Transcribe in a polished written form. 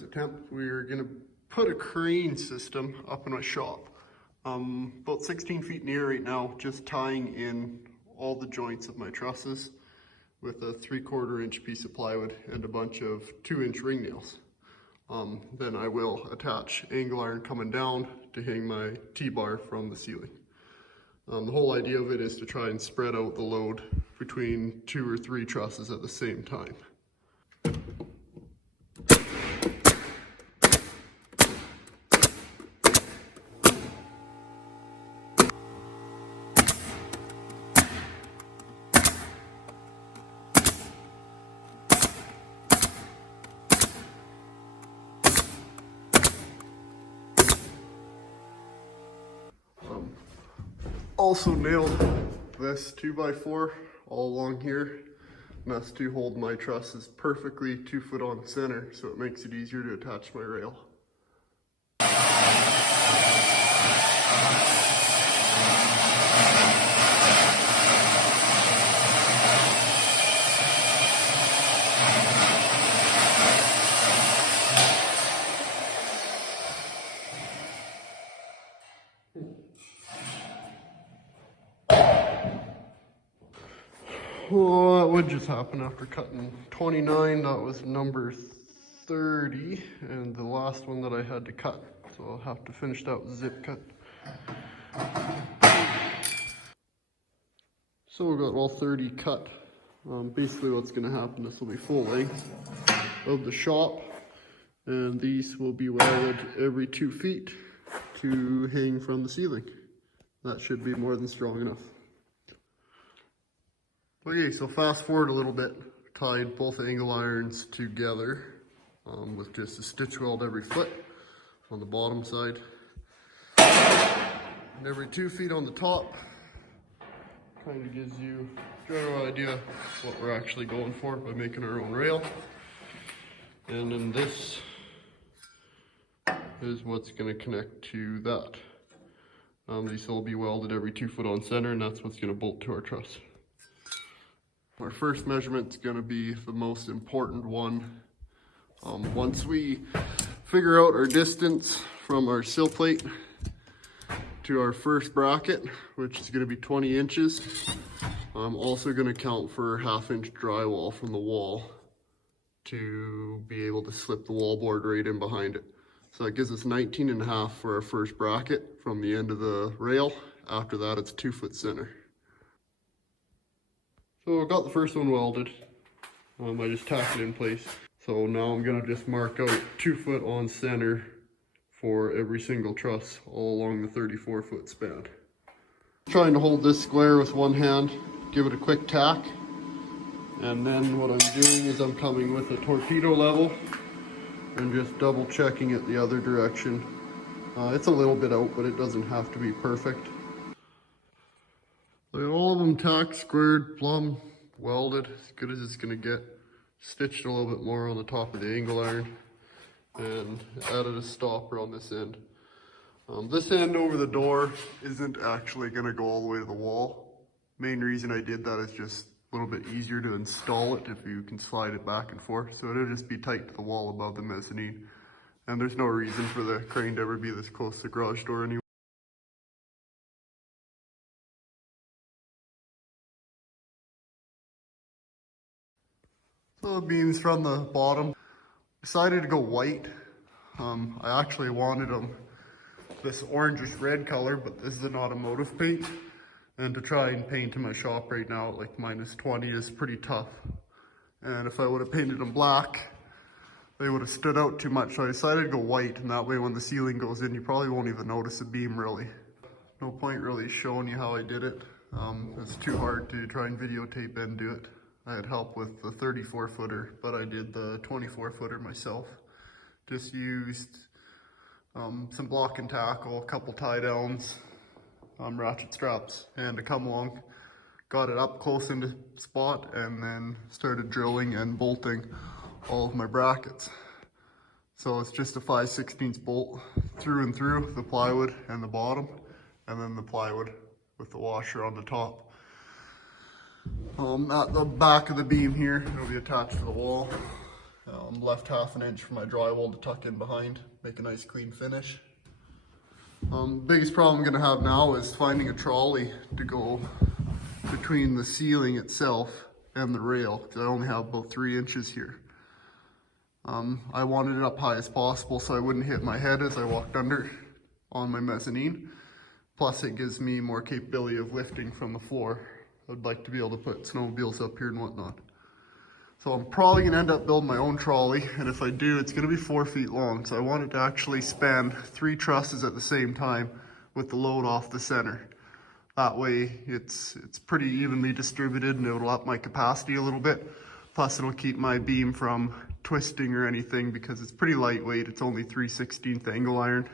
Attempt, we're going to put a crane system up in my shop. About 16 feet in the air right now, just tying in all the joints of my trusses with a 3/4 inch piece of plywood and a bunch of 2-inch ring nails. Then I will attach angle iron coming down to hang my T-bar from the ceiling. The whole idea of it is to try and spread out the load between 2 or 3 trusses at the same time. Also nailed this 2x4 all along here, and that's to hold my trusses perfectly 2 foot on center, so it makes it easier to attach my rail. Well, that would just happen after cutting 29. That was number 30, and the last one that I had to cut. So I'll have to finish that with zip cut. So we got all 30 cut. Basically what's going to happen, this will be full length of the shop, and these will be welded every 2 feet to hang from the ceiling. That should be more than strong enough. Okay, so fast forward a little bit, tied both angle irons together with just a stitch weld every foot on the bottom side. And every 2 feet on the top. Kind of gives you a general idea what we're actually going for by making our own rail. And then this is what's going to connect to that. These will be welded every 2 foot on center, and that's what's going to bolt to our truss. Our first measurement is going to be the most important one. Once we figure out our distance from our sill plate to our first bracket, which is going to be 20 inches, I'm also going to count for 1/2 inch drywall from the wall to be able to slip the wall board right in behind it. So that gives us 19.5 for our first bracket from the end of the rail. After that, it's 2 foot center. So I got the first one welded. I just tacked it in place. So now I'm gonna just mark out 2 foot on center for every single truss all along the 34 foot span. Trying to hold this square with one hand, give it a quick tack. And then what I'm doing is I'm coming with a torpedo level and just double checking it the other direction. It's a little bit out, but it doesn't have to be perfect. So all of them tacked, squared, plumb, welded, as good as it's gonna get. Stitched a little bit more on the top of the angle iron, and added a stopper on this end. This end over the door isn't actually gonna go all the way to the wall. Main reason I did that is just a little bit easier to install it if you can slide it back and forth. So it'll just be tight to the wall above the mezzanine. And there's no reason for the crane to ever be this close to the garage door anyway. So the beams from the bottom, decided to go white. I actually wanted them this orangish red color, but this is an automotive paint. And to try and paint in my shop right now at like -20 is pretty tough. And if I would have painted them black, they would have stood out too much. So I decided to go white, and that way when the ceiling goes in, you probably won't even notice a beam really. No point really showing you how I did it. It's too hard to try and videotape and do it. I had help with the 34 footer, but I did the 24 footer myself. Just used some block and tackle, a couple tie downs, ratchet straps, and to come along, got it up close into spot, and then started drilling and bolting all of my brackets. So it's just a 5/16 bolt through and through the plywood and the bottom, and then the plywood with the washer on the top. At the back of the beam here, it'll be attached to the wall. left 1/2 inch for my drywall to tuck in behind, make a nice clean finish. Biggest problem I'm gonna have now is finding a trolley to go between the ceiling itself and the rail, because I only have about 3 inches here. I wanted it up high as possible so I wouldn't hit my head as I walked under on my mezzanine. Plus it gives me more capability of lifting from the floor. I'd like to be able to put snowmobiles up here and whatnot. So I'm probably gonna end up building my own trolley, and if I do, it's gonna be 4 feet long. So I want it to actually span 3 trusses at the same time with the load off the center. That way it's pretty evenly distributed and it'll up my capacity a little bit. Plus it'll keep my beam from twisting or anything because it's pretty lightweight. It's only 3/16 angle iron